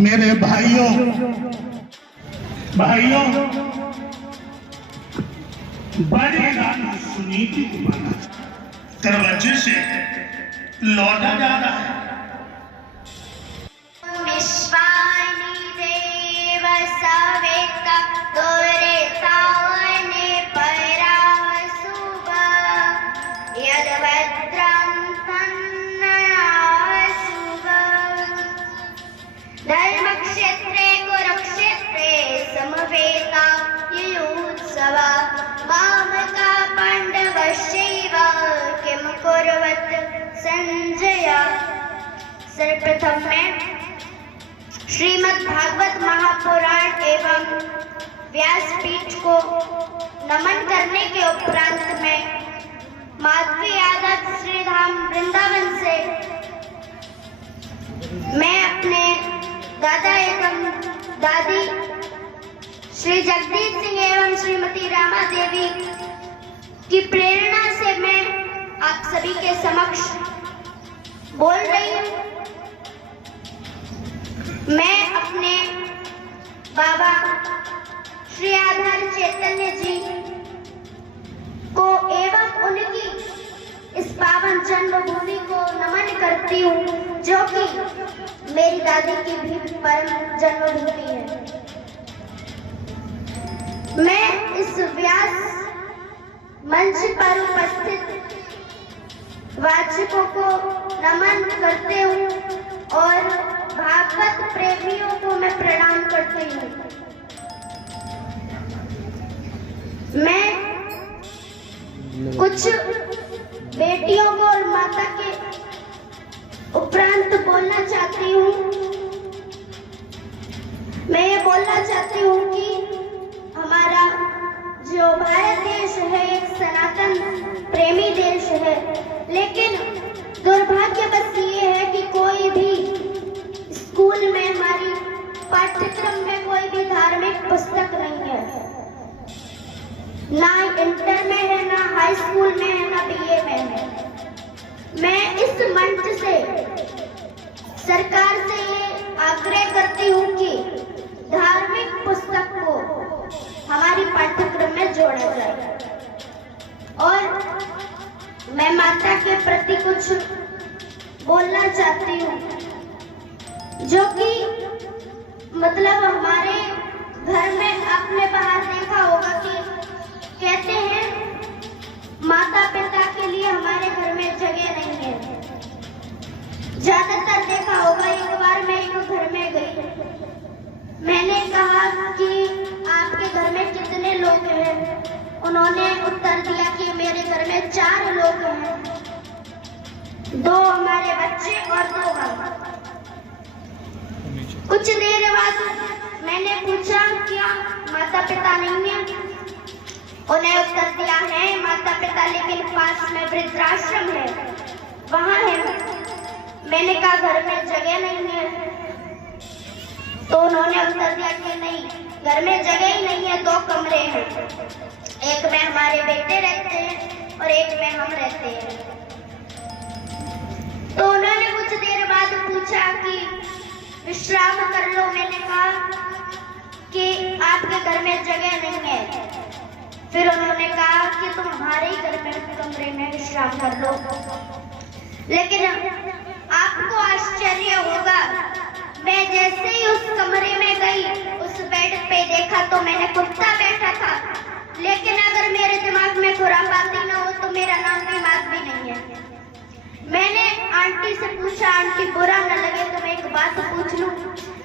मेरे भाइयों बड़े रानी सुनीति को माना दरवाजे से लौटा जा रहा है। धर्मक्षेत्रे कुरुक्षेत्रे समवेता युयुत्सव मामका पाण्डवश्चैव किं कुर्वत् संजय। सर्वप्रथम मैं श्रीमद् भागवत महापुराण एवं व्यासपीठ को नमन करने के उपरांत में माधवी यादव श्रीधाम वृंदावन से मैं अपने दादा एवं दादी श्री जगदीश सिंह एवं श्रीमती रामा देवी की प्रेरणा से मैं आप सभी के समक्ष बोल रही हूँ। मैं अपने बाबा श्री आधार चैतन्य जी को एवं उनकी इस पावन जन्मभूमि को नमन करती हूँ, जो कि मेरी दादी की भी परम जन्मभूमि है। मैं इस व्यास मंच पर उपस्थित वाचकों को नमन करते हूँ और भागवत प्रेमियों को मैं प्रणाम करती हूँ। मैं कुछ बेटियों को और माता के उपरांत बोलना चाहती हूँ। मैं ये बोलना चाहती हूँ कि हमारा जो भारत देश है एक सनातन प्रेमी देश है, लेकिन दुर्भाग्य बस ये है कि कोई भी स्कूल में हमारी पाठ्यक्रम में कोई भी धार्मिक पुस्तक नहीं है, ना इंटर में है, ना हाई स्कूल में है, ना बीए में है। मैं इस मंच से सरकार से ये आग्रह करती हूँ कि धार्मिक पुस्तक को हमारी पाठ्यक्रम में जोड़ा जाए। और मैं माता के प्रति कुछ बोलना चाहती हूँ, जो कि मतलब हमारे घर में आपने बाहर देखा होगा कि कहते हैं माता पिता के लिए हमारे घर में जगह नहीं है। ज्यादातर देखा होगा। एक बार मैं एक घर में गई, मैंने कहा कि आपके घर में कितने लोग हैं? उन्होंने उत्तर दिया कि मेरे घर में 4 लोग हैं, 2 हमारे बच्चे और 2 हम। कुछ देर बाद मैंने पूछा क्या माता पिता नहीं है? उन्हें उत्तर दिया है माता पिता, लेकिन पास में वृद्धाश्रम है, वहां है। मैंने कहा घर में जगह नहीं है, तो उन्होंने उत्तर दिया कि नहीं, घर में जगह ही नहीं है, 2 कमरे हैं, एक में हमारे बेटे रहते हैं और एक में हम रहते हैं। तो उन्होंने कुछ देर बाद पूछा कि विश्राम कर लो। मैंने कहा कि आपके घर में जगह नहीं है। फिर उन्होंने कहा कि तुम हमारे ही घर में कमरे में विश्राम कर लो। लेकिन आपको आश्चर्य होगा, मैं जैसे ही उस कमरे में गई, उस बेड पे देखा तो मैंने कुत्ता बैठा था। लेकिन अगर मेरे दिमाग में खुरापाती न हो तो मेरा नाम भी माधवी नहीं है। मैंने आंटी से पूछा, आंटी बुरा न लगे तो मैं एक बात पूछ लूं,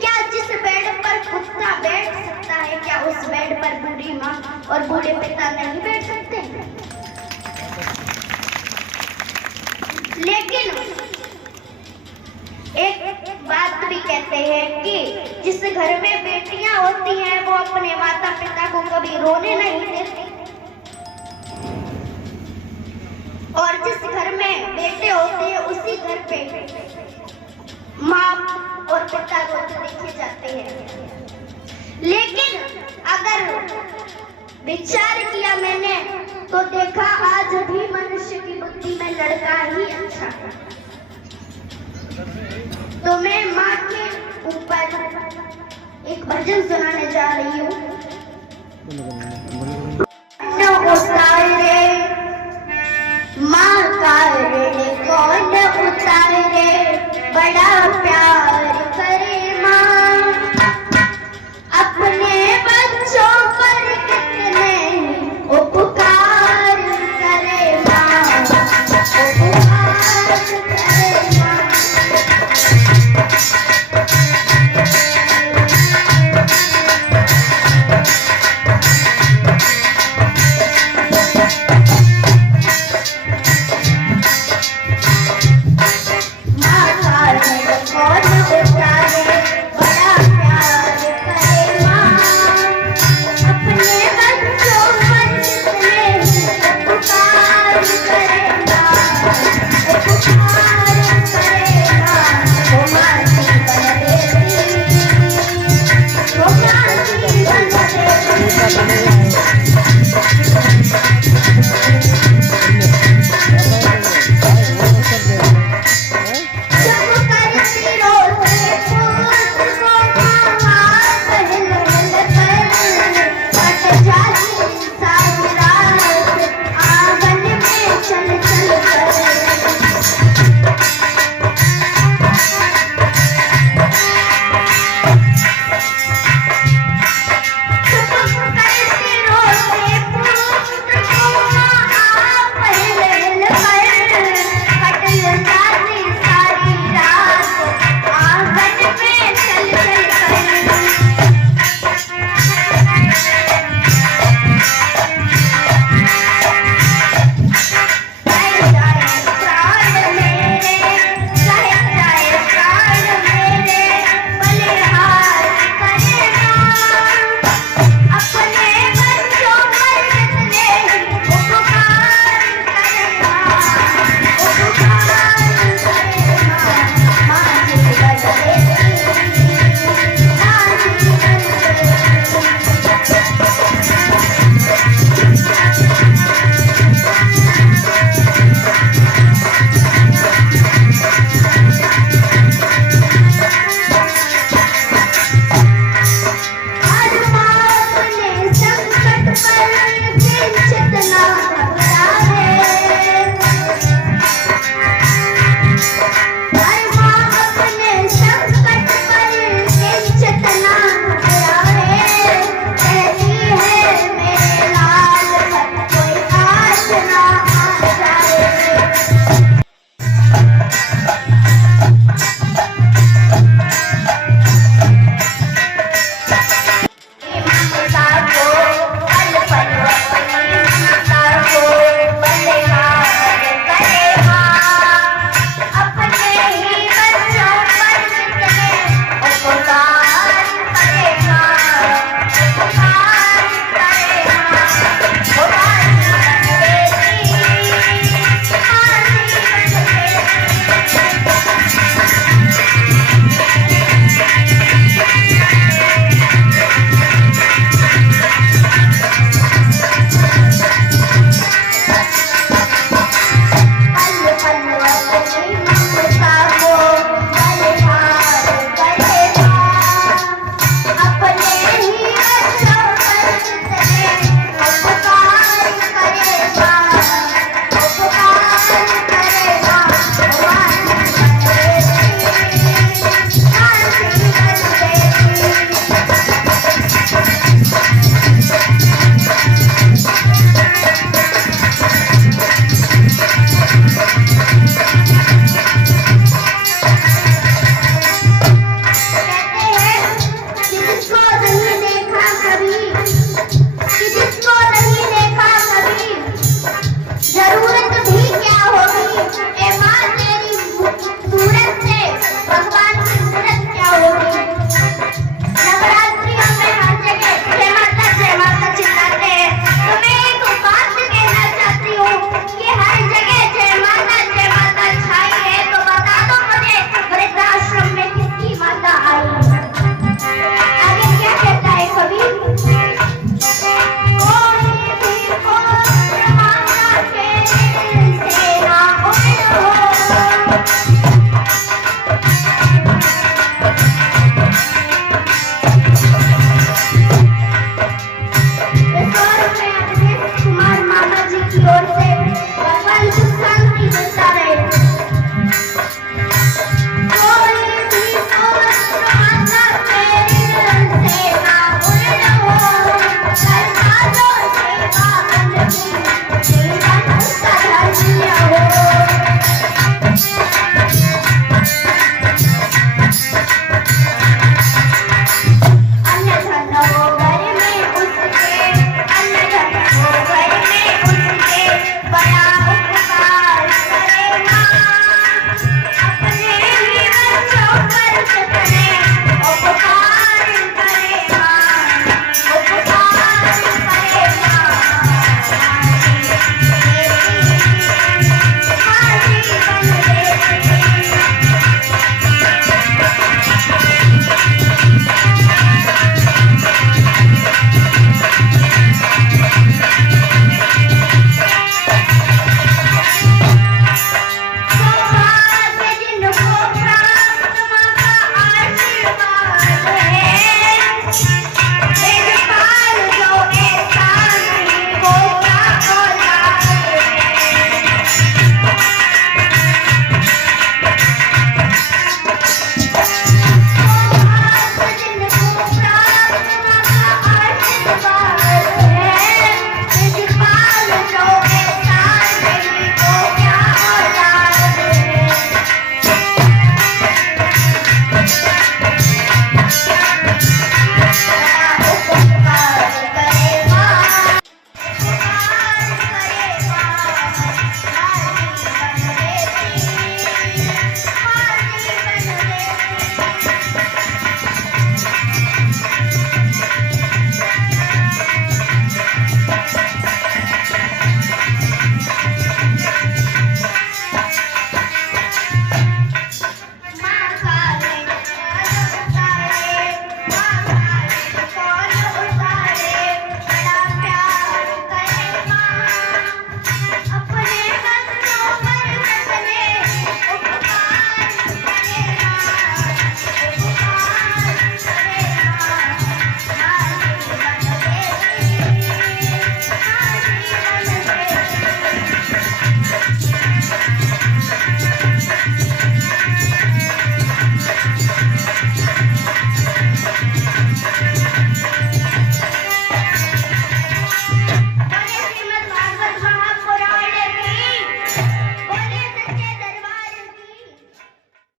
क्या जिस बेड पर कुत्ता बैठ सकता है, क्या उस बेड पर बूढ़ी माँ और बूढ़े पिता नहीं बैठ सकते? लेकिन एक बात भी कहते हैं कि जिस घर में बेटियां होती हैं वो अपने माता पिता को कभी रोने नहीं देती, और जिस घर में बेटे होते हैं उसी घर पे माँ और पिता रोते देखे जाते हैं। लेकिन अगर विचार किया मैंने तो देखा आज भी मनुष्य की बुद्धि में लड़का ही अच्छा है। तो मैं माँ के ऊपर एक भजन सुनाने जा रही हूँ। न उतारे माँ का ऋण कौन उतारे, बड़ा प्यार